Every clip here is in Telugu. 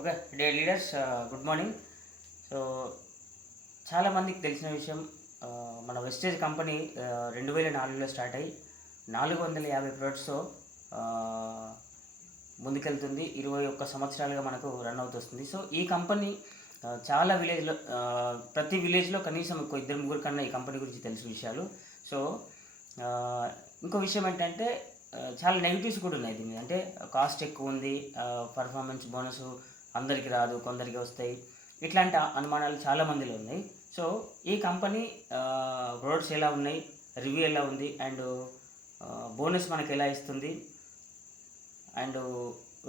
Okay day leaders, good morning. So చాలామందికి తెలిసిన విషయం, మన వెస్టేజ్ కంపెనీ 2004లో స్టార్ట్ అయ్యి 450 ప్రొడక్ట్స్తో ముందుకెళ్తుంది. 21 సంవత్సరాలుగా మనకు రన్ అవుతుంది. సో ఈ కంపెనీ చాలా విలేజ్లో, ప్రతి విలేజ్లో కనీసం ఇద్దరు ముగ్గురు కన్నా ఈ కంపెనీ గురించి తెలిసిన విషయాలు. సో ఇంకో విషయం ఏంటంటే, చాలా నెగిటివ్స్ కూడా ఉన్నాయి దీని మీద. అంటే కాస్ట్ ఎక్కువ ఉంది, పర్ఫార్మెన్స్ బోనస్ అందరికీ రాదు, కొందరికి వస్తాయి, ఇట్లాంటి అనుమానాలు చాలా మందిలో ఉన్నాయి. సో ఈ కంపెనీ ప్రోడక్ట్స్ ఎలా ఉన్నాయి, రివ్యూ ఎలా ఉంది, అండ్ బోనస్ మనకు ఎలా ఇస్తుంది, అండ్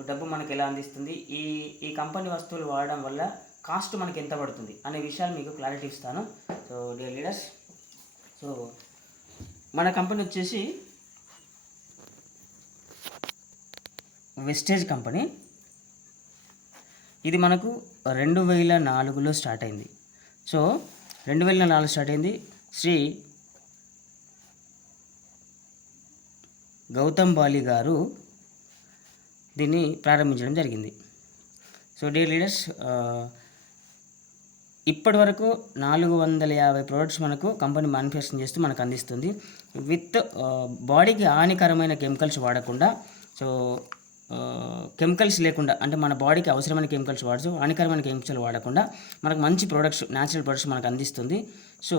డబ్బు మనకు ఎలా అందిస్తుంది, ఈ ఈ కంపెనీ వస్తువులు వాడడం వల్ల కాస్ట్ మనకి ఎంత పడుతుంది అనే విషయాలు మీకు క్లారిటీ ఇస్తాను. సో డియర్ లీడర్స్, సో మన కంపెనీ వచ్చేసి వెస్టేజ్ కంపెనీ. ఇది మనకు 2004లో స్టార్ట్ అయింది. సో 2004 స్టార్ట్ అయింది. శ్రీ గౌతమ్ బాలి గారు దీన్ని ప్రారంభించడం జరిగింది. సో డియర్ లీడర్స్, ఇప్పటి వరకు 450 ప్రోడక్ట్స్ మనకు కంపెనీ మ్యానుఫ్యాక్చరింగ్ చేస్తూ మనకు అందిస్తుంది. విత్ బాడీకి హానికరమైన కెమికల్స్ వాడకుండా, సో కెమికల్స్ లేకుండా, అంటే మన బాడీకి అవసరమైన కెమికల్స్ వాడుతూ హానికరమైన కెమికల్స్ వాడకుండా మనకు మంచి ప్రొడక్ట్స్, న్యాచురల్ ప్రొడక్ట్స్ మనకు అందిస్తుంది. సో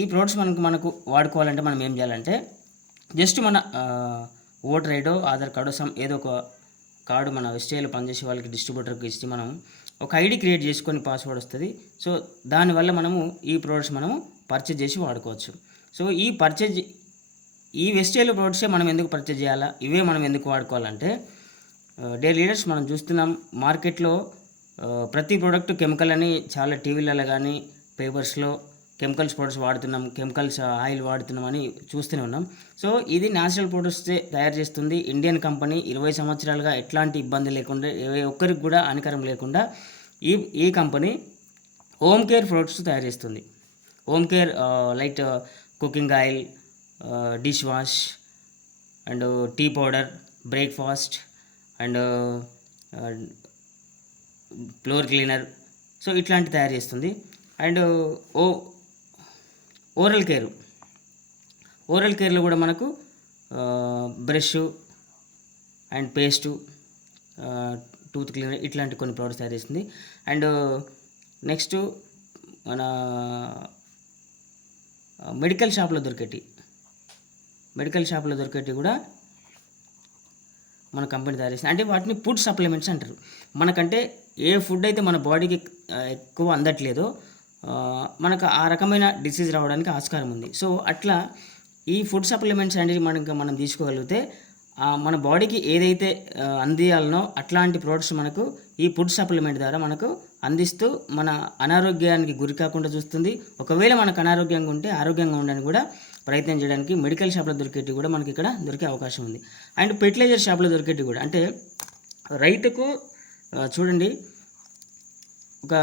ఈ ప్రొడక్ట్స్ మనకు వాడుకోవాలంటే మనం ఏం చేయాలంటే, జస్ట్ మన ఓటర్ ఐడో, ఆధార్ కార్డు, ఏదో ఒక కార్డు మన వెస్టేజ్లో పనిచేసే వాళ్ళకి, డిస్ట్రిబ్యూటర్కి ఇచ్చి మనం ఒక ఐడి క్రియేట్ చేసుకొని పాస్వర్డ్ వస్తుంది. సో దానివల్ల మనము ఈ ప్రోడక్ట్స్ మనము పర్చేజ్ చేసి వాడుకోవచ్చు. సో ఈ వెస్టేజ్లో ప్రోడక్ట్సే మనం ఎందుకు పర్చేజ్ చేయాలా, ఇవే మనం ఎందుకు వాడుకోవాలంటే, డే లీడర్స్, మనం చూస్తున్నాం మార్కెట్లో ప్రతి ప్రోడక్ట్ కెమికల్ అని చాలా టీవీలలో కానీ పేపర్స్లో కెమికల్స్ ప్రొడక్ట్స్ వాడుతున్నాం, కెమికల్స్ ఆయిల్ వాడుతున్నాం అని చూస్తూనే ఉన్నాం. సో ఇది న్యాచురల్ ప్రొడక్ట్సే తయారు చేస్తుంది. ఇండియన్ కంపెనీ 20 సంవత్సరాలుగా ఎట్లాంటి ఇబ్బంది లేకుండా, ఏ ఒక్కరికి కూడా హానికరం లేకుండా ఈ కంపెనీ హోమ్ కేర్ ప్రొడక్ట్స్ తయారు చేస్తుంది. Home care like cooking oil, dish wash, and tea powder, breakfast, and floor cleaner, so ఇట్లాంటి తయారు చేస్తుంది. అండ్ ఓరల్ కేర్లో కూడా మనకు brush and paste, tooth cleaner, ఇట్లాంటి కొన్ని ప్రోడక్ట్స్ తయారు చేస్తుంది. అండ్ నెక్స్ట్ మన మెడికల్ షాప్లో దొరికేటి కూడా మన కంపెనీ తయారు చేస్తుంది. అంటే వాటిని ఫుడ్ సప్లిమెంట్స్ అంటారు. మనకంటే ఏ ఫుడ్ అయితే మన బాడీకి ఎక్కువ అందట్లేదో మనకు ఆ రకమైన డిసీజ్ రావడానికి ఆస్కారం ఉంది. సో అట్లా ఈ ఫుడ్ సప్లిమెంట్స్ అనేది మనం తీసుకోగలిగితే మన బాడీకి ఏదైతే అందియాలనో అట్లాంటి ప్రోడక్ట్స్ మనకు ఈ ఫుడ్ సప్లిమెంట్ ద్వారా మనకు అందిస్తూ మన అనారోగ్యానికి గురి కాకుండా చూస్తుంది. ఒకవేళ మనకు అనారోగ్యంగా ఉంటే ఆరోగ్యంగా ఉండడానికి కూడా ప్రయత్నం చేయడానికి మెడికల్ షాప్లో దొరికేటి కూడా మనకి ఇక్కడ దొరికే అవకాశం ఉంది. అండ్ ఫెర్టిలైజర్ షాప్లో దొరికేటి కూడా, అంటే రైతుకు చూడండి, ఒక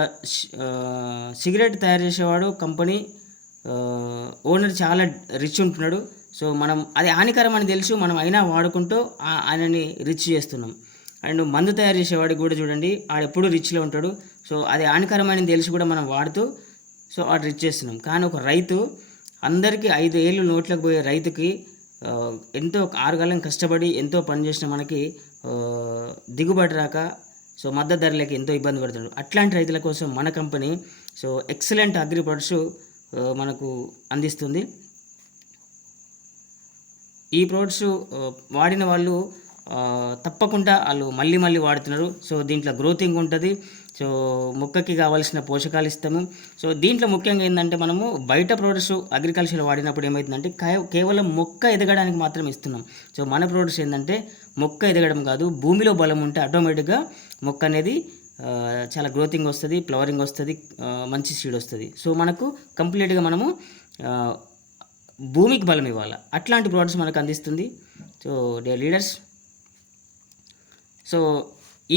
సిగరెట్ తయారు చేసేవాడు కంపెనీ ఓనర్ చాలా రిచ్ ఉంటున్నాడు. సో మనం అది హానికరం అని తెలుసు, మనం అయినా వాడుకుంటూ ఆయనని రిచ్ చేస్తున్నాం. అండ్ మందు తయారు చేసేవాడికి కూడా చూడండి, ఆడు ఎప్పుడు రిచ్లో ఉంటాడు. సో అది హానికరమని తెలిసి కూడా మనం వాడుతూ సో ఆడు రిచ్ చేస్తున్నాం. కానీ ఒక రైతు, అందరికీ 5 ఏళ్ళు నోట్లకు పోయే రైతుకి ఎంతో 6 గంటలు కష్టపడి ఎంతో పనిచేసిన మనకి దిగుబడి రాక, సో మద్దతు ధరలకి ఎంతో ఇబ్బంది పడుతున్నాడు. అట్లాంటి రైతుల కోసం మన company so excellent agri products మనకు అందిస్తుంది. ఈ ప్రొడక్ట్స్ వాడిన వాళ్ళు తప్పకుండా వాళ్ళు మళ్ళీ వాడుతున్నారు. సో దీంట్లో గ్రోతింగ్ ఉంటుంది. సో మొక్కకి కావాల్సిన పోషకాలు ఇస్తాము. సో దీంట్లో ముఖ్యంగా ఏంటంటే, మనము బయట ప్రొడక్ట్స్ అగ్రికల్చర్ వాడినప్పుడు ఏమవుతుందంటే కేవలం మొక్క ఎదగడానికి మాత్రం ఇస్తున్నాం. సో మన ప్రొడక్ట్స్ ఏంటంటే మొక్క ఎదగడం కాదు, భూమిలో బలం ఉంటే ఆటోమేటిక్గా మొక్క అనేది చాలా గ్రోతింగ్ వస్తుంది, ఫ్లవరింగ్ వస్తుంది, మంచి సీడ్ వస్తుంది. సో మనకు కంప్లీట్గా మనము భూమికి బలం ఇవ్వాలి, అట్లాంటి ప్రోడక్ట్స్ మనకు అందిస్తుంది. సో డియర్ లీడర్స్, సో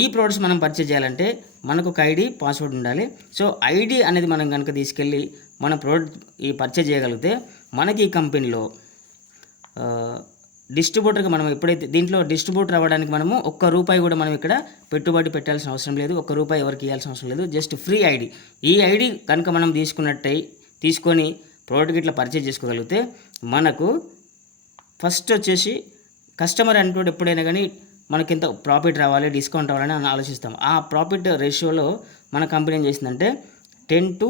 ఈ ప్రోడక్ట్స్ మనం పర్చేజ్ చేయాలంటే మనకు ఒక ఐడి, పాస్వర్డ్ ఉండాలి. సో ఐడి అనేది మనం కనుక తీసుకెళ్ళి మన ప్రోడక్ట్ ఈ పర్చేజ్ చేయగలిగితే మనకి ఈ కంపెనీలో డిస్ట్రిబ్యూటర్కి మనం ఎప్పుడైతే దీంట్లో డిస్ట్రిబ్యూటర్ అవ్వడానికి మనము ఒక్క రూపాయి కూడా మనం ఇక్కడ పెట్టుబడి పెట్టాల్సిన అవసరం లేదు, ఒక్క రూపాయి ఎవరికి ఇవ్వాల్సిన అవసరం లేదు, జస్ట్ ఫ్రీ ఐడి. ఈ ఐడి కనుక మనం తీసుకొని ప్రోడక్ట్ ఇట్లా పర్చేజ్ చేసుకోగలిగితే మనకు ఫస్ట్ వచ్చేసి కస్టమర్ అనుకోండి ఎప్పుడైనా కానీ మనకి ఎంత ప్రాఫిట్ రావాలి, డిస్కౌంట్ రావాలని ఆలోచిస్తాం. ఆ ప్రాఫిట్ రేషియోలో మన కంపెనీ ఏం చేసిందంటే 10 to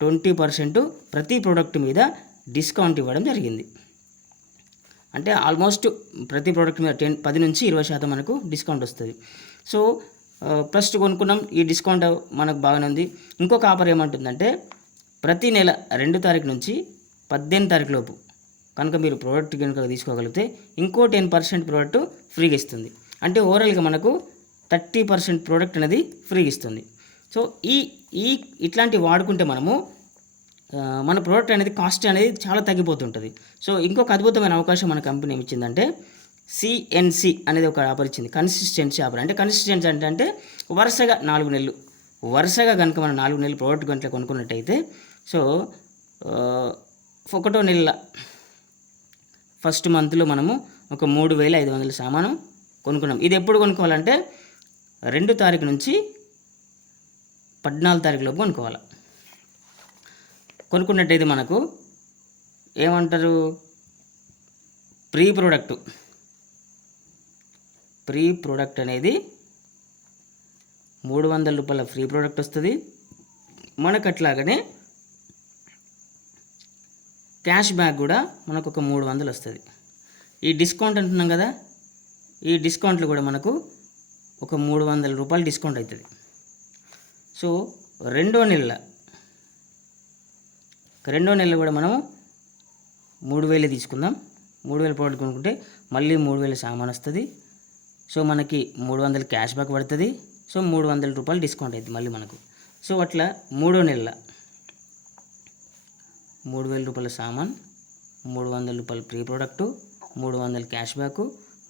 20% ప్రతి ప్రోడక్ట్ మీద డిస్కౌంట్ ఇవ్వడం జరిగింది. అంటే ఆల్మోస్ట్ ప్రతి ప్రోడక్ట్ మీద 10 నుంచి 20% మనకు డిస్కౌంట్ వస్తుంది. సో ఫస్ట్ కొనుక్కున్నాం, ఈ డిస్కౌంట్ మనకు బాగానే ఉంది. ఇంకొక ఆఫర్ ఏమంటుందంటే ప్రతి నెల 2 తారీఖు నుంచి 18 తారీఖు లోపు కనుక మీరు ప్రోడక్ట్ కనుక తీసుకోగలిగితే ఇంకో 10% ప్రోడక్ట్ ఫ్రీగా ఇస్తుంది. అంటే ఓవరాల్గా మనకు 30% ప్రోడక్ట్ అనేది ఫ్రీగా ఇస్తుంది. సో ఇట్లాంటివి వాడుకుంటే మనము మన ప్రోడక్ట్ అనేది కాస్ట్ అనేది చాలా తగ్గిపోతుంటుంది. సో ఇంకొక అద్భుతమైన అవకాశం మన కంపెనీ ఏమి ఇచ్చిందంటే CNC అనేది ఒక ఆఫర్ ఇచ్చింది, కన్సిస్టెన్సీ ఆఫర్. అంటే కన్సిస్టెన్సీ అంటే వరుసగా 4 నెలలు వరుసగా కనుక మనం 4 నెలలు ప్రోడక్ట్ కనుక కొనుక్కున్నట్టయితే సో ఒకటో నెల ఫస్ట్ మంత్లో మనము ఒక 3,500 సామాను కొనుక్కున్నాం. ఇది ఎప్పుడు కొనుక్కోవాలంటే 2 తారీఖు నుంచి 14 తారీఖు లోపు కొనుక్కోవాలి. కొనుక్కున్నట్టయితే మనకు ఏమంటారు ప్రీ ప్రోడక్ట్ అనేది 300 రూపాయల ఫ్రీ ప్రోడక్ట్ వస్తుంది. మనకు అట్లాగనే క్యాష్ బ్యాక్ కూడా మనకు ఒక 300 వస్తుంది. ఈ డిస్కౌంట్ అంటున్నాం కదా, ఈ డిస్కౌంట్లు కూడా మనకు ఒక 300 రూపాయలు డిస్కౌంట్ అవుతుంది. సో రెండో నెల కూడా మనము 3,000 తీసుకుందాం. 3,000 ప్రోడక్ట్ కొనుక్కుంటే మళ్ళీ 3,000 సామాన్ వస్తుంది. సో మనకి 300 క్యాష్ బ్యాక్ పడుతుంది. సో 300 రూపాయలు డిస్కౌంట్ అవుతుంది మళ్ళీ మనకు. సో అట్లా మూడో నెల 3,000 రూపాయల సామాన్, 300 రూపాయలు pre product, 300 cash back,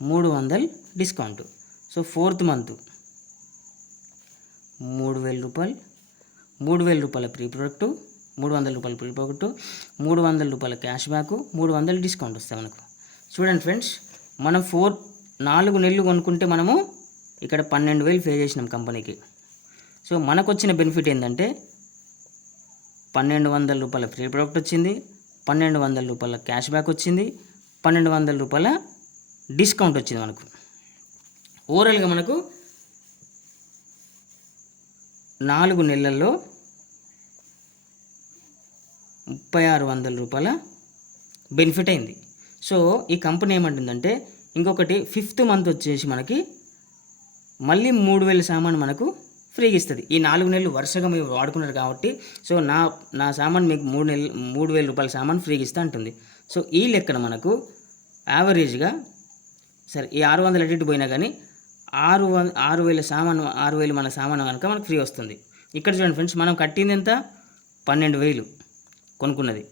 300 discount. So 4th month 3,000 రూపాయల ప్రీ ప్రోడక్టు, 300 రూపాయల ప్రీ ప్రోడక్టు, 300 రూపాయల క్యాష్ బ్యాక్, 300 డిస్కౌంట్ వస్తాయి మనకు. చూడండి ఫ్రెండ్స్, మనం 4 నెలలు కొనుక్కుంటే మనము ఇక్కడ 12,000 పే చేసినాం కంపెనీకి. సో మనకు వచ్చిన బెనిఫిట్ ఏంటంటే 1,200 రూపాయల ఫ్రీ ప్రోడక్ట్ వచ్చింది, 1,200 రూపాయల క్యాష్ బ్యాక్ వచ్చింది, 1,200 రూపాయల డిస్కౌంట్ వచ్చింది మనకు. ఓవరాల్గా మనకు 4 నెలల్లో 3,600 రూపాయల బెనిఫిట్ అయింది. సో ఈ కంపెనీ ఏమంటుందంటే ఇంకొకటి 5th మంత్ వచ్చేసి మనకి మళ్ళీ 3,000 సామాన్ మనకు ఫ్రీగా ఇస్తుంది. ఈ 4 నెలలు వరుసగా మీరు వాడుకున్నారు కాబట్టి సో నా సామాన్ మీకు 3,000 రూపాయల సామాన్ ఫ్రీగా ఇస్తా అంటుంది. సో ఈ లెక్కన మనకు యావరేజ్గా సరే ఈ 600 అటు ఇటు పోయినా కానీ 6,000 మన సామాను కనుక మనకు ఫ్రీ వస్తుంది. ఇక్కడ చూడండి ఫ్రెండ్స్, మనం కట్టింది ఎంత 12,000 కొనుక్కున్నది.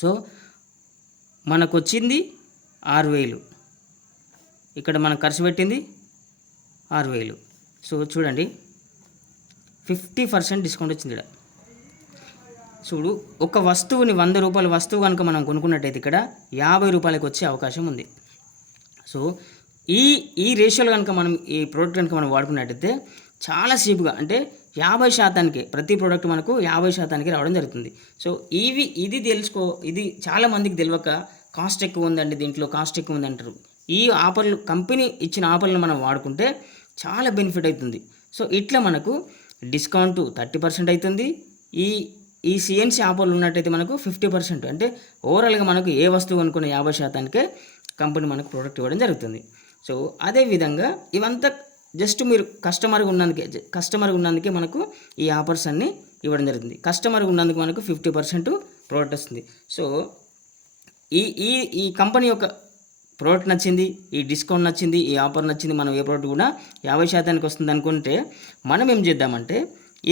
సో మనకు వచ్చింది 6,000, ఇక్కడ మనం ఖర్చు పెట్టింది 6,000. సో చూడండి 50% డిస్కౌంట్ వచ్చింది ఇక్కడ. చూడు, ఒక వస్తువుని 100 రూపాయల వస్తువు కనుక మనం కొనుక్కున్నట్టయితే ఇక్కడ 50 రూపాయలకి వచ్చే అవకాశం ఉంది. సో ఈ రేషియోలో కనుక మనం ఈ ప్రోడక్ట్ కనుక మనం వాడుకున్నట్టయితే చాలా చీప్గా అంటే 50% ప్రతి ప్రోడక్ట్ మనకు 50% రావడం జరుగుతుంది. సో ఇది చాలా మందికి తెలియక కాస్ట్ ఎక్కువ ఉందండి, దీంట్లో కాస్ట్ ఎక్కువ ఉంది అంటారు. ఈ ఆఫర్లు కంపెనీ ఇచ్చిన ఆఫర్లను మనం వాడుకుంటే చాలా బెనిఫిట్ అవుతుంది. సో ఇట్లా మనకు డిస్కౌంట్ 30% అవుతుంది. ఈ CNC ఆఫర్లు ఉన్నట్టయితే మనకు 50%, అంటే ఓవరాల్గా మనకు ఏ వస్తువు అనుకున్న 50%కే కంపెనీ మనకు ప్రోడక్ట్ ఇవ్వడం జరుగుతుంది. సో అదేవిధంగా ఇవంతా జస్ట్ మీరు కస్టమర్గా ఉన్నందుకే మనకు ఈ ఆఫర్స్ అన్నీ ఇవ్వడం జరుగుతుంది. కస్టమర్గా ఉన్నందుకు మనకు 50% ప్రోడక్ట్ వస్తుంది. సో ఈ కంపెనీ యొక్క ప్రోడక్ట్ నచ్చింది, ఈ డిస్కౌంట్ నచ్చింది, ఈ ఆఫర్ నచ్చింది, మనం ఏ ప్రోడక్ట్ కూడా 50% వస్తుంది అనుకుంటే మనం ఏం చేద్దామంటే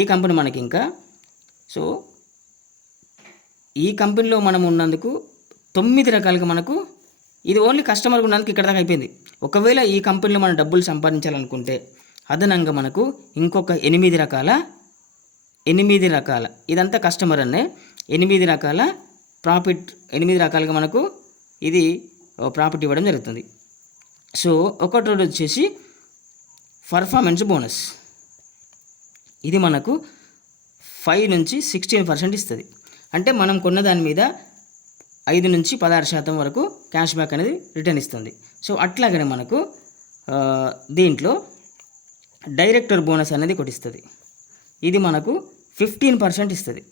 ఈ కంపెనీ మనకి ఇంకా సో ఈ కంపెనీలో మనం ఉన్నందుకు 9 రకాలుగా మనకు ఇది ఓన్లీ కస్టమర్గా ఉన్నందుకు ఇక్కడ దాకా అయిపోయింది. ఒకవేళ ఈ కంపెనీలో మనం డబ్బులు సంపాదించాలనుకుంటే అదనంగా మనకు ఇంకొక 8 రకాల ఇదంతా కస్టమర్ అనే 8 రకాల ప్రాఫిట్, 8 రకాలుగా మనకు ఇది ప్రాపర్టీ ఇవ్వడం జరుగుతుంది. సో ఒకటి వచ్చేసి పర్ఫార్మెన్స్ బోనస్. ఇది మనకు 5 నుంచి 16% ఇస్తుంది. అంటే మనం కొన్న దాని మీద 5 నుంచి 16% వరకు క్యాష్ బ్యాక్ అనేది రిటర్న్ ఇస్తుంది. సో అట్లాగనే మనకు దీంట్లో డైరెక్టర్ బోనస్ అనేది ఒకటి ఇస్తుంది. ఇది మనకు 15% ఇస్తుంది.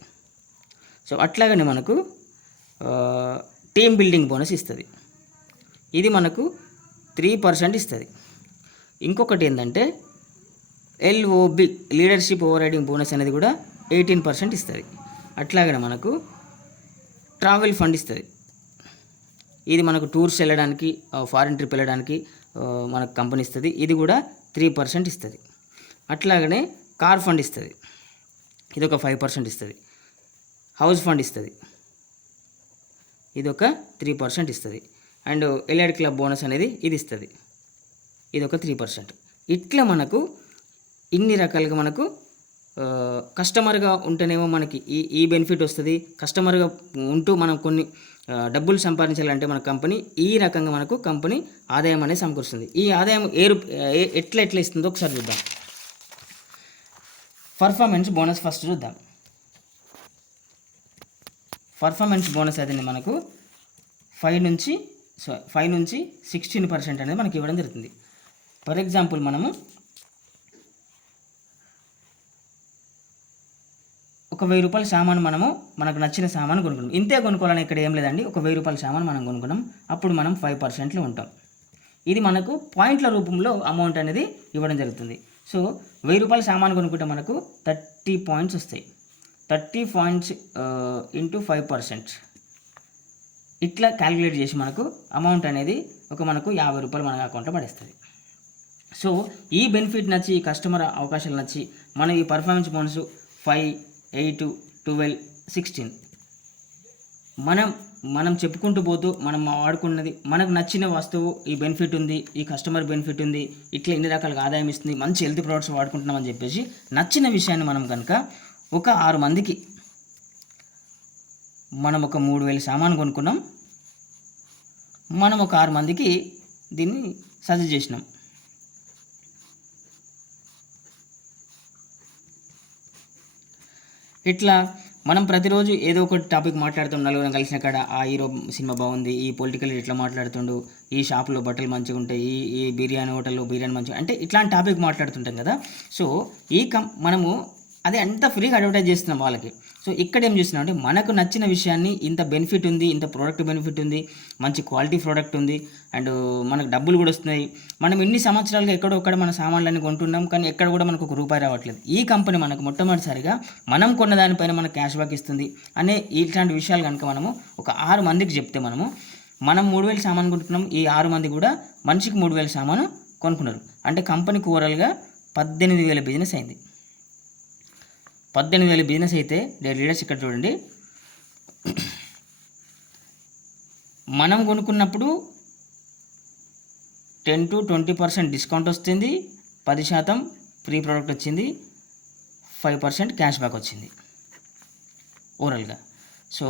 సో అట్లాగనే మనకు టీమ్ బిల్డింగ్ బోనస్ ఇస్తుంది. ఇది మనకు 3% ఇస్తుంది. ఇంకొకటి ఏంటంటే LOB leadership over riding bonus అనేది కూడా 18% ఇస్తుంది. అట్లాగనే మనకు ట్రావెల్ ఫండ్ ఇస్తుంది. ఇది మనకు టూర్స్ వెళ్ళడానికి, ఫారిన్ ట్రిప్ వెళ్ళడానికి మనకు కంపెనీ ఇస్తుంది. ఇది కూడా 3% ఇస్తుంది. అట్లాగనే కార్ ఫండ్ ఇస్తుంది. ఇది ఒక 5% ఇస్తుంది. హౌస్ ఫండ్ ఇస్తుంది. ఇది ఒక 3% ఇస్తుంది. అండ్ ఎలైడ్ క్లబ్ బోనస్ అనేది ఇది ఇస్తుంది. ఇది ఒక 3%. ఇట్లా మనకు ఇన్ని రకాలుగా మనకు కస్టమర్గా ఉంటేనేమో మనకి ఈ బెనిఫిట్ వస్తుంది. కస్టమర్గా ఉంటూ మనం కొన్ని డబ్బులు సంపాదించాలంటే మన కంపెనీ ఈ రకంగా మనకు కంపెనీ ఆదాయం అనేది సమకూరుస్తుంది. ఈ ఆదాయం ఎట్లా ఇస్తుందో ఒకసారి చూద్దాం. పర్ఫార్మెన్స్ బోనస్ ఫస్ట్ చూద్దాం. పర్ఫార్మెన్స్ బోనస్ అనేది మనకు 5 నుంచి 16% అనేది మనకి ఇవ్వడం జరుగుతుంది. ఫర్ ఎగ్జాంపుల్ మనము ఒక 1000 రూపాయల సామాను మనకు నచ్చిన సామాను కొనుక్కున్నాం. ఇంతే కొనుక్కోవాలని ఇక్కడ ఏం లేదండి. ఒక 1000 రూపాయల సామాను మనం కొనుక్కున్నాం. అప్పుడు మనం 5%లో ఉంటాం. ఇది మనకు పాయింట్ల రూపంలో అమౌంట్ అనేది ఇవ్వడం జరుగుతుంది. సో 1000 రూపాయల సామాను కొనుక్కుంటే మనకు 30 పాయింట్స్ వస్తాయి. 30 పాయింట్స్ ఇంటూ 5%. ఇట్లా క్యాలిక్యులేట్ చేసి మనకు అమౌంట్ అనేది మనకు 50 రూపాయలు మన అకౌంట్లో పడేస్తుంది. సో ఈ బెనిఫిట్ నచ్చి, ఈ కస్టమర్ అవకాశాలు నచ్చి మనం ఈ పర్ఫార్మెన్స్ బోనస్ 5, 8, 12, 16 మనం చెప్పుకుంటూ పోతూ మనం వాడుకున్నది, మనకు నచ్చిన వస్తువు, ఈ బెనిఫిట్ ఉంది, ఈ కస్టమర్ బెనిఫిట్ ఉంది, ఇట్లా ఇన్ని రకాలుగా ఆదాయం ఇస్తుంది, మంచి హెల్త్ ప్రొడక్ట్స్ వాడుకుంటున్నామని చెప్పేసి నచ్చిన విషయాన్ని మనం కనుక ఒక 6 మందికి మనం ఒక 3000 సామాను కొనుక్కున్నాం. మనం ఒక 6 మందికి దీన్ని సజెస్ట్ చేసినాం. ఇట్లా మనం ప్రతిరోజు ఏదో ఒక టాపిక్ మాట్లాడుతాం. నలుగురం కలిసిన కాడ ఆ హీరో సినిమా బాగుంది, ఈ పొలిటికల్ ఇట్లా మాట్లాడుతుండు, ఈ షాప్లో బట్టలు మంచిగా ఉంటాయి, ఈ బిర్యానీ హోటల్లో బిర్యానీ మంచిగా, అంటే ఇట్లాంటి టాపిక్ మాట్లాడుతుంటాం కదా. సో మనము అదే అంత ఫ్రీగా అడ్వర్టైజ్ చేస్తున్నాం వాళ్ళకి. సో ఇక్కడ ఏం చేస్తున్నాం అంటే మనకు నచ్చిన విషయాన్ని, ఇంత బెనిఫిట్ ఉంది, ఇంత ప్రోడక్ట్ బెనిఫిట్ ఉంది, మంచి క్వాలిటీ ప్రోడక్ట్ ఉంది, అండ్ మనకు డబ్బులు కూడా వస్తున్నాయి. మనం ఇన్ని సంవత్సరాలుగా ఎక్కడొక్కడ మన సామాన్లన్నీ కొంటున్నాం, కానీ ఎక్కడ కూడా మనకు ఒక రూపాయి రావట్లేదు. ఈ కంపెనీ మనకు మొట్టమొదటిసారిగా మనం కొన్న దానిపైన మనకు క్యాష్ బ్యాక్ ఇస్తుంది అనే ఇట్లాంటి విషయాలు కనుక మనము ఒక 6 మందికి చెప్తే, మనం 3000 సామాను కొనుక్కున్నాం, ఈ 6 మంది కూడా మనిషికి 3000 సామాను కొనుక్కున్నారు. అంటే కంపెనీకి ఓవరాల్గా 18,000 బిజినెస్ అయింది. 18,000 బిజినెస్ అయితే లీడర్స్ ఇక్కడ చూడండి, మనం కొనుక్కున్నప్పుడు 10 to 20% డిస్కౌంట్ వస్తుంది, 10% ఫ్రీ ప్రోడక్ట్ వచ్చింది, 5% క్యాష్ బ్యాక్ వచ్చింది ఓవరాల్గా. సో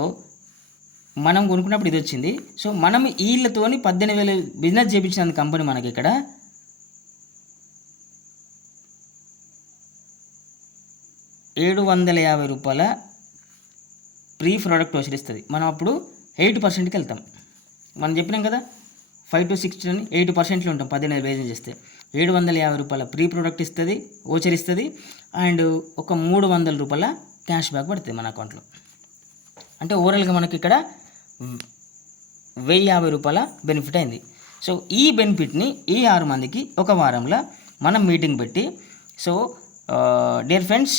మనం కొనుక్కున్నప్పుడు ఇది వచ్చింది. సో మనం వీళ్ళతోని 18,000 బిజినెస్ చేయించిన కంపెనీ మనకి ఇక్కడ 750 రూపాయల ఫ్రీ ప్రోడక్ట్ వసూలు ఇస్తుంది. మనం అప్పుడు 8%కి వెళ్తాం. మనం చెప్పినాం కదా 5 to 16 అని, 8%లో ఉంటాం. 18 బిజినెస్ చేస్తే 750 రూపాయల ఫ్రీ ప్రోడక్ట్ ఇస్తుంది, ఓచర్ ఇస్తుంది, అండ్ ఒక 300 రూపాయల క్యాష్ బ్యాక్ పడుతుంది మన అకౌంట్లో. అంటే ఓవరాల్గా మనకి ఇక్కడ 1050 రూపాయల బెనిఫిట్ అయింది. సో ఈ బెనిఫిట్ని ఈ 6 మందికి ఒక వారంలో మనం మీటింగ్ పెట్టి, సో డియర్ ఫ్రెండ్స్,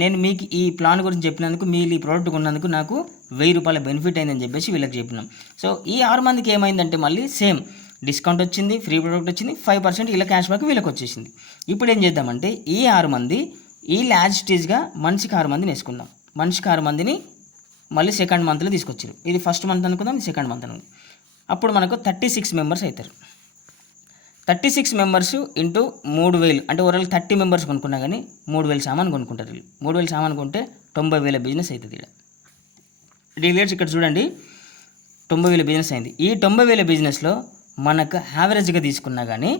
నేను మీకు ఈ ప్లాన్ గురించి చెప్పినందుకు, మీరు ఈ ప్రోడక్ట్ కొన్నందుకు నాకు 1000 రూపాయల బెనిఫిట్ అయిందని చెప్పేసి వీళ్ళకి చెప్పినాం. సో ఈ 6 మందికి ఏమైందంటే మళ్ళీ సేమ్ డిస్కౌంట్ వచ్చింది, ఫ్రీ ప్రోడక్ట్ వచ్చింది, 5% ఇలా క్యాష్ బ్యాక్ వీళ్ళకి వచ్చేసింది. ఇప్పుడు ఏం చేద్దామంటే ఈ 6 మంది ఈ యాజ్ స్టేజ్గా మనిషికి 6 మందిని వేసుకుందాం. మనిషికి 6 మందిని మళ్ళీ సెకండ్ మంత్లో తీసుకొచ్చారు. ఇది ఫస్ట్ మంత్ అనుకుందాం, సెకండ్ మంత్ అనుకుందాం. అప్పుడు మనకు 36 మెంబర్స్ అవుతారు. 36 మెంబర్స్ ఇంటూ 3000 అంటే ఓవరాల్ 30 మెంబర్స్ కొనుక్కున్నా కానీ 3000 సామాను కొనుక్కుంటారు. వీళ్ళు 3000 సామాను కొంటే 90,000 బిజినెస్ అవుతుంది. ఇక్కడ డీలర్స్ ఇక్కడ చూడండి, 90,000 బిజినెస్ అయింది. ఈ 90,000 బిజినెస్లో మనకు యావరేజ్గా తీసుకున్నా కానీ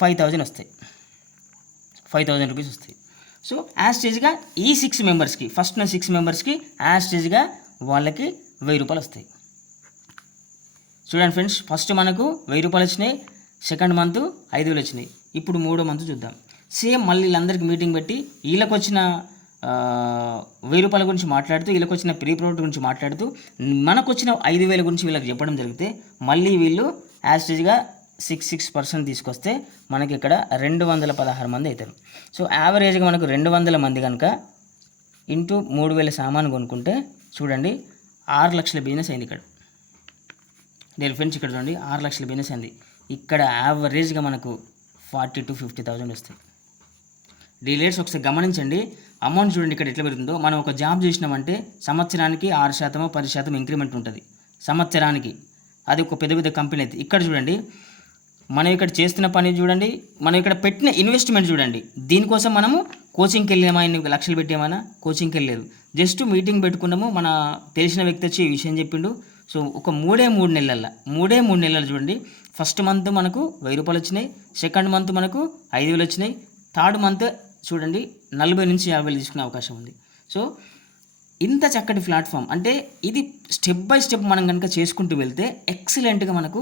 5,000 వస్తాయి, 5,000 రూపీస్ వస్తాయి. సో యాస్టేజ్గా ఈ 6 మెంబర్స్కి, ఫస్ట్ 6 మెంబర్స్కి యాస్టేజ్గా వాళ్ళకి 1,000 రూపాయలు వస్తాయి. చూడండి ఫ్రెండ్స్, ఫస్ట్ మనకు 1,000 రూపాయలు వచ్చినాయి, సెకండ్ మంత్ 5,000 వచ్చినాయి. ఇప్పుడు మూడో మంత్ చూద్దాం. సేమ్ మళ్ళీ వీళ్ళందరికీ మీటింగ్ పెట్టి వీళ్ళకి వచ్చిన 1,000 రూపాయల గురించి మాట్లాడుతూ, వీళ్ళకి వచ్చిన ప్రీ ప్రోడక్ట్ గురించి మాట్లాడుతూ, మనకు వచ్చిన 5,000 గురించి వీళ్ళకి చెప్పడం జరిగితే మళ్ళీ వీళ్ళు యాస్టేజ్గా 6% తీసుకొస్తే మనకి ఇక్కడ 216 మంది అవుతారు. సో యావరేజ్గా మనకు 200 మంది కనుక ఇంటూ 3,000 సామాను కొనుక్కుంటే చూడండి 6 లక్షల బిజినెస్ అయింది ఇక్కడ. నేను ఫ్రెండ్స్ ఇక్కడ చూడండి 6 లక్షల బిజినెస్ అయింది. ఇక్కడ యావరేజ్గా మనకు 40,000 to 50,000 వస్తాయి. డీలర్స్ ఒకసారి గమనించండి, అమౌంట్ చూడండి ఇక్కడ ఎట్లా పెరుగుతుందో. మనం ఒక జాబ్ చేసినామంటే సంవత్సరానికి 6%, 10% ఇంక్రిమెంట్ ఉంటుంది సంవత్సరానికి. అది ఒక పెద్ద పెద్ద కంపెనీ అయితే. ఇక్కడ చూడండి మనం ఇక్కడ చేస్తున్న పని చూడండి, మనం ఇక్కడ పెట్టిన ఇన్వెస్ట్మెంట్ చూడండి. దీనికోసం మనము కోచింగ్కి వెళ్ళామా, ఎన్ని లక్షలు పెట్టామన్నా కోచింగ్కి వెళ్ళలేదు, జస్ట్ మీటింగ్ పెట్టుకున్నాము, మన తెలిసిన వ్యక్తి వచ్చి ఈ విషయం చెప్పిండు. సో ఒక 3 నెలలు చూడండి. ఫస్ట్ మంత్ మనకు 1,000 రూపాయలు వచ్చినాయి, సెకండ్ మంత్ మనకు 5,000 వచ్చినాయి, థర్డ్ మంత్ చూడండి 40,000 నుంచి 50,000 తీసుకునే అవకాశం ఉంది. సో ఇంత చక్కటి ప్లాట్ఫామ్ అంటే ఇది స్టెప్ బై స్టెప్ మనం కనుక చేసుకుంటూ వెళ్తే ఎక్సలెంట్గా మనకు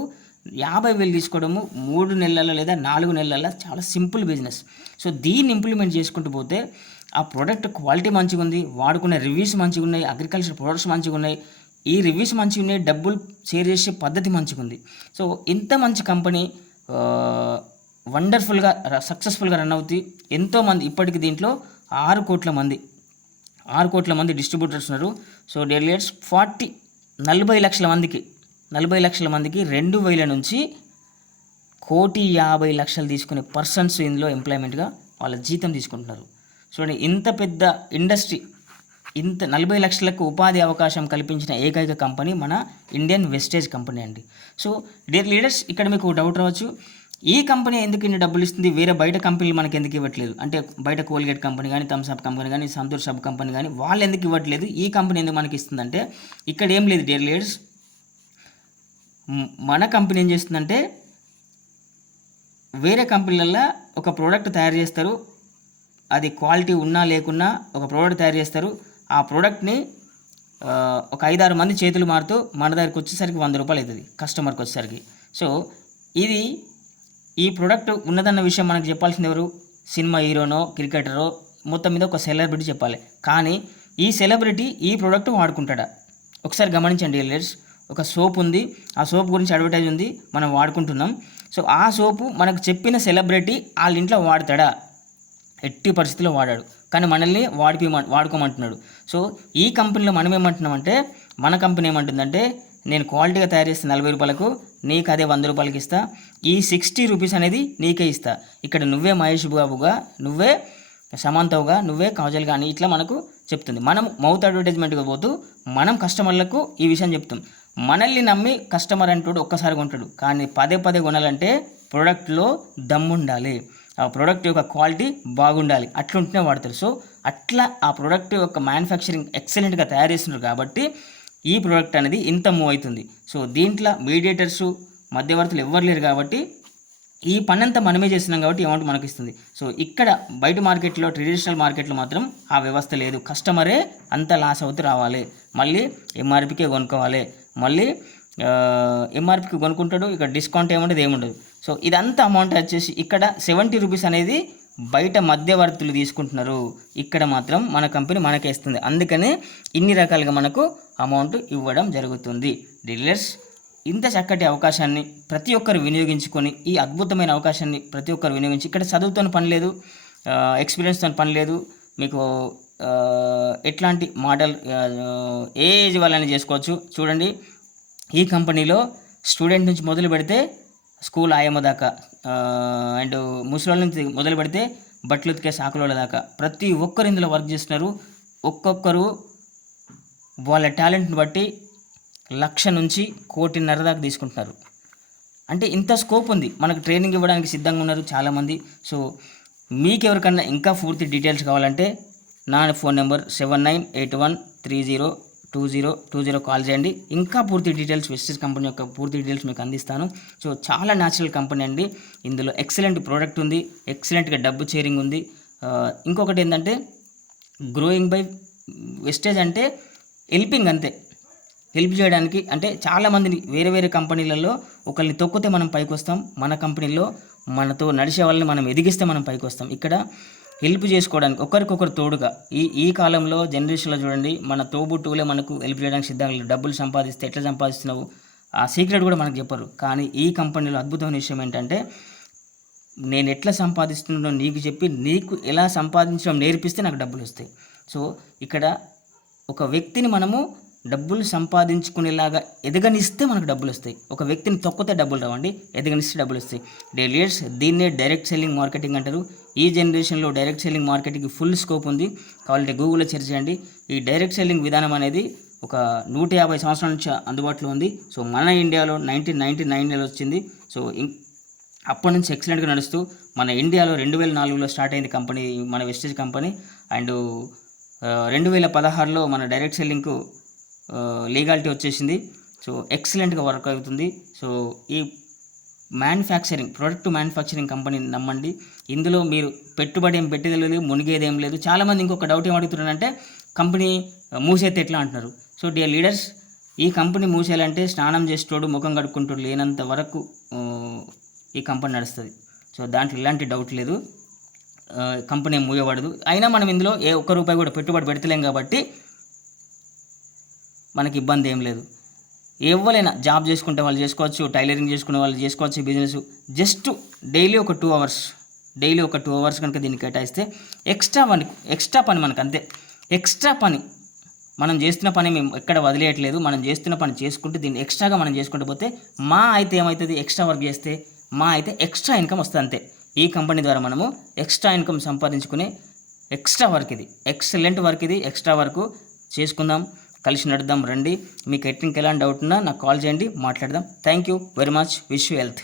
50,000 తీసుకోవడము 3 నెలల లేదా 4 నెలల చాలా సింపుల్ బిజినెస్. సో దీన్ని ఇంప్లిమెంట్ చేసుకుంటూ పోతే ఆ ప్రోడక్ట్ క్వాలిటీ మంచిగా ఉంది, వాడుకునే రివ్యూస్ మంచిగా ఉన్నాయి, అగ్రికల్చర్ ప్రొడక్ట్స్ మంచిగా ఉన్నాయి, ఈ రివ్యూస్ మంచిగా ఉన్నాయి, డబ్బులు షేర్ చేసే పద్ధతి మంచిగా ఉంది. సో ఇంత మంచి కంపెనీ వండర్ఫుల్గా సక్సెస్ఫుల్గా రన్ అవుతుంది. ఎంతోమంది ఇప్పటికి దీంట్లో 6 కోట్ల మంది డిస్ట్రిబ్యూటర్స్ ఉన్నారు. సో డెలిగేట్స్ 40 లక్షల మందికి 2,000 నుంచి 1,50,00,000 తీసుకునే పర్సన్స్ ఇందులో ఎంప్లాయ్మెంట్గా వాళ్ళ జీతం తీసుకుంటున్నారు. చూడండి ఇంత పెద్ద ఇండస్ట్రీ, ఇంత 40 లక్షలకు ఉపాధి అవకాశం కల్పించిన ఏకైక కంపెనీ మన ఇండియన్ వెస్టేజ్ కంపెనీ అండి. సో డియర్ లీడర్స్, ఇక్కడ మీకు డౌట్ రావచ్చు, ఈ కంపెనీ ఎందుకు ఇన్ని డబ్బులు ఇస్తుంది, వేరే బయట కంపెనీలు మనకి ఎందుకు ఇవ్వట్లేదు అంటే, బయట కోల్గేట్ కంపెనీ కానీ, థమ్స్అప్ కంపెనీ కానీ, సంతూర్ సబ్ కంపెనీ కానీ వాళ్ళు ఎందుకు ఇవ్వట్లేదు, ఈ కంపెనీ ఎందుకు మనకి ఇస్తుందంటే ఇక్కడ ఏం లేదు డియర్ లీడర్స్. మన కంపెనీ ఏం చేస్తుందంటే వేరే కంపెనీలలో ఒక ప్రోడక్ట్ తయారు చేస్తారు, అది క్వాలిటీ ఉన్నా లేకున్నా ఒక ప్రోడక్ట్ తయారు చేస్తారు. ఆ ప్రోడక్ట్ని ఒక 5-6 మంది చేతులు మారుతూ మన దగ్గరికి వచ్చేసరికి 100 రూపాయలు అవుతుంది కస్టమర్కి వచ్చేసరికి. సో ఇది ఈ ప్రోడక్ట్ ఉన్నదన్న విషయం మనకు చెప్పాల్సింది ఎవరు, సినిమా హీరోనో క్రికెటరో, మొత్తం మీద ఒక సెలబ్రిటీ చెప్పాలి. కానీ ఈ సెలబ్రిటీ ఈ ప్రోడక్ట్ వాడుకుంటాడా ఒకసారి గమనించండి లీడర్స్. ఒక సోప్ ఉంది, ఆ సోప్ గురించి అడ్వర్టైజ్ ఉంది, మనం వాడుకుంటున్నాం. సో ఆ సోపు మనకు చెప్పిన సెలబ్రిటీ వాళ్ళ ఇంట్లో వాడతాడా, ఎట్టి పరిస్థితిలో వాడాడు, కానీ మనల్ని వాడుకోమంటున్నాడు. సో ఈ కంపెనీలో మనం ఏమంటున్నామంటే, మన కంపెనీ ఏమంటుందంటే నేను క్వాలిటీగా తయారు చేస్తే 40 రూపాయలకు, నీకు అదే 100 రూపాయలకి ఇస్తా, ఈ 60 రూపీస్ అనేది నీకే ఇస్తా. ఇక్కడ నువ్వే మహేష్ బాబుగా, నువ్వే సమంతవుగా, నువ్వే కాజల్ కానీ ఇట్లా మనకు చెప్తుంది. మనం మౌత్ అడ్వర్టైజ్మెంట్గా పోతూ మనం కస్టమర్లకు ఈ విషయం చెప్తాం. మనల్ని నమ్మి కస్టమర్ అంటాడు ఒక్కసారి కొంటాడు, కానీ పదే కొనాలంటే ప్రోడక్ట్లో దమ్ము ఉండాలి, ఆ ప్రోడక్ట్ యొక్క క్వాలిటీ బాగుండాలి, అట్లుంటేనే వాడతారు. సో అట్లా ఆ ప్రోడక్ట్ యొక్క మ్యానుఫ్యాక్చరింగ్ ఎక్సలెంట్గా తయారు చేస్తున్నారు కాబట్టి ఈ ప్రోడక్ట్ అనేది ఇంత మూవ్ అవుతుంది. సో దీంట్లో మీడియేటర్సు మధ్యవర్తులు ఎవ్వరు లేరు కాబట్టి ఈ పని అంతా మనమే చేస్తున్నాం కాబట్టి అమౌంట్ మనకి ఇస్తుంది. సో ఇక్కడ బయట మార్కెట్లో, ట్రెడిషనల్ మార్కెట్లో మాత్రం ఆ వ్యవస్థ లేదు. కస్టమరే అంత లాస్ అవుతూ రావాలి, మళ్ళీ ఎంఆర్పికే కొనుక్కోవాలి, మళ్ళీ ఎంఆర్పికి కొనుక్కుంటాడు, ఇక్కడ డిస్కౌంట్ ఏముండదు, ఏముండదు. సో ఇదంతా అమౌంట్ వచ్చేసి ఇక్కడ 70 రూపీస్ అనేది బయట మధ్యవర్తులు తీసుకుంటున్నారు, ఇక్కడ మాత్రం మన కంపెనీ మనకే ఇస్తుంది. అందుకనే ఇన్ని రకాలుగా మనకు అమౌంట్ ఇవ్వడం జరుగుతుంది. డీలర్స్, ఇంత చక్కటి అవకాశాన్ని ప్రతి ఒక్కరు వినియోగించుకొని, ఈ అద్భుతమైన అవకాశాన్ని ప్రతి ఒక్కరు వినియోగించి, ఇక్కడ చదువుతో పని లేదు, ఎక్స్పీరియన్స్తో పని లేదు, మీకు ఎట్లాంటి మోడల్ ఏ ఏజ్ వాళ్ళని చేసుకోవచ్చు. చూడండి ఈ కంపెనీలో స్టూడెంట్ నుంచి మొదలు పెడితే స్కూల్ ఆయమ్మ దాకా, అండ్ ముసలి నుంచి మొదలు పెడితే బట్టలు ఉతికే సాకుల దాకా ప్రతి ఒక్కరు ఇందులో వర్క్ చేస్తున్నారు. ఒక్కొక్కరు వాళ్ళ టాలెంట్ని బట్టి 1,00,000 నుంచి 1,50,00,000 దాకా తీసుకుంటున్నారు. అంటే ఇంత స్కోప్ ఉంది, మనకు ట్రైనింగ్ ఇవ్వడానికి సిద్ధంగా ఉన్నారు చాలామంది. సో మీకు ఎవరికన్నా ఇంకా పూర్తి డీటెయిల్స్ కావాలంటే నా ఫోన్ నెంబర్ 798130 2020 కాల్ చేయండి. ఇంకా పూర్తి డీటెయిల్స్ వెస్టీజ్ కంపెనీ యొక్క పూర్తి డీటెయిల్స్ మీకు అందిస్తాను. సో చాలా న్యాచురల్ కంపెనీ అండి. ఇందులో ఎక్సలెంట్ ప్రోడక్ట్ ఉంది, ఎక్సలెంట్గా డబ్బు షేరింగ్ ఉంది. ఇంకొకటి ఏంటంటే గ్రోయింగ్ బై వెస్టేజ్ అంటే హెల్పింగ్, అంతే. హెల్ప్ చేయడానికి అంటే చాలామందిని వేరే కంపెనీలలో ఒకరిని తొక్కితే మనం పైకి వస్తాం, మన కంపెనీలో మనతో నడిచే వాళ్ళని మనం ఎదిగిస్తే మనం పైకి వస్తాం. ఇక్కడ హెల్ప్ చేసుకోవడానికి ఒకరికొకరు తోడుగా ఈ కాలంలో జనరేషన్లో చూడండి, మన తోబుట్టువులే మనకు హెల్ప్ చేయడానికి సిద్ధంగా లేరు. డబ్బులు సంపాదిస్తే ఎట్లా సంపాదిస్తున్నావు ఆ సీక్రెట్ కూడా మనకు చెప్పరు. కానీ ఈ కంపెనీలో అద్భుతమైన విషయం ఏంటంటే నేను ఎట్లా సంపాదిస్తున్నానో నీకు చెప్పి నీకు ఎలా సంపాదించడం నేర్పిస్తే నాకు డబ్బులు వస్తాయి. సో ఇక్కడ ఒక వ్యక్తిని మనము డబ్బులు సంపాదించుకునేలాగా ఎదగనిస్తే మనకు డబ్బులు వస్తాయి. ఒక వ్యక్తిని తొక్కితే డబ్బులు రావండి, ఎదగనిస్తే డబ్బులు వస్తాయి. లీడర్స్ దీన్నే డైరెక్ట్ సెల్లింగ్ మార్కెటింగ్ అంటారు. ఈ జనరేషన్లో direct selling marketing full scope ఉంది. కావాలంటే గూగుల్లో సెర్చ్ చేయండి. ఈ డైరెక్ట్ సెల్లింగ్ విధానం అనేది ఒక 150 సంవత్సరాల నుంచి అందుబాటులో ఉంది. సో మన ఇండియాలో 1999లో వచ్చింది. సో అప్పటి నుంచి ఎక్సలెంట్గా నడుస్తూ మన ఇండియాలో 2004లో స్టార్ట్ అయింది కంపెనీ, మన వెస్టేజ్ కంపెనీ. అండ్ 2016లో మన డైరెక్ట్ సెల్లింగ్కు లీగాలిటీ వచ్చేసింది. సో ఎక్సలెంట్గా వర్క్ అవుతుంది. సో ఈ ప్రొడక్ట్ మ్యానుఫ్యాక్చరింగ్ కంపెనీని నమ్మండి. ఇందులో మీరు పెట్టుబడి ఏం పెట్టేది లేదు, మునిగేదేం లేదు. చాలామంది ఇంకొక డౌట్ ఏం అడుగుతున్నారంటే కంపెనీ మూసేస్తే ఎట్లా అంటున్నారు. సో డియర్ లీడర్స్, ఈ కంపెనీ మూసేయాలంటే స్నానం చేసేటోడు ముఖం కడుక్కుంటాడు లేనంత వరకు ఈ కంపెనీ నడుస్తుంది. సో దాంట్లో ఎలాంటి డౌట్ లేదు, కంపెనీ మూయబడదు. అయినా మనం ఇందులో ఏ ఒక్క రూపాయి కూడా పెట్టుబడి పెడతలేం కాబట్టి మనకి ఇబ్బంది ఏం లేదు. ఎవరైనా జాబ్ చేసుకుంటే వాళ్ళు చేసుకోవచ్చు, టైలరింగ్ చేసుకునే వాళ్ళు చేసుకోవచ్చు. బిజినెస్ జస్ట్ డైలీ ఒక 2 అవర్స్ కనుక దీన్ని కేటాయిస్తే ఎక్స్ట్రా పని మనకు అంతే. ఎక్స్ట్రా పని మనం చేస్తున్న పని మేము ఎక్కడ వదిలేయట్లేదు. మనం చేస్తున్న పని చేసుకుంటూ దీన్ని ఎక్స్ట్రాగా మనం చేసుకుంటూ పోతే అయితే ఏమవుతుంది, ఎక్స్ట్రా వర్క్ చేస్తే అయితే ఎక్స్ట్రా ఇన్కమ్ వస్తుంది అంతే. ఈ కంపెనీ ద్వారా మనము ఎక్స్ట్రా ఇన్కమ్ సంపాదించుకునే ఎక్స్ట్రా వర్క్ ఇది, ఎక్సలెంట్ వర్క్ ఇది. ఎక్స్ట్రా వర్క్ చేసుకుందాం, కలిసి నడుద్దాం రండి. మీకు ఎలాంటి డౌట్ ఉన్నా నాకు కాల్ చేయండి, మాట్లాడదాం. Thank you very much. Wish you health.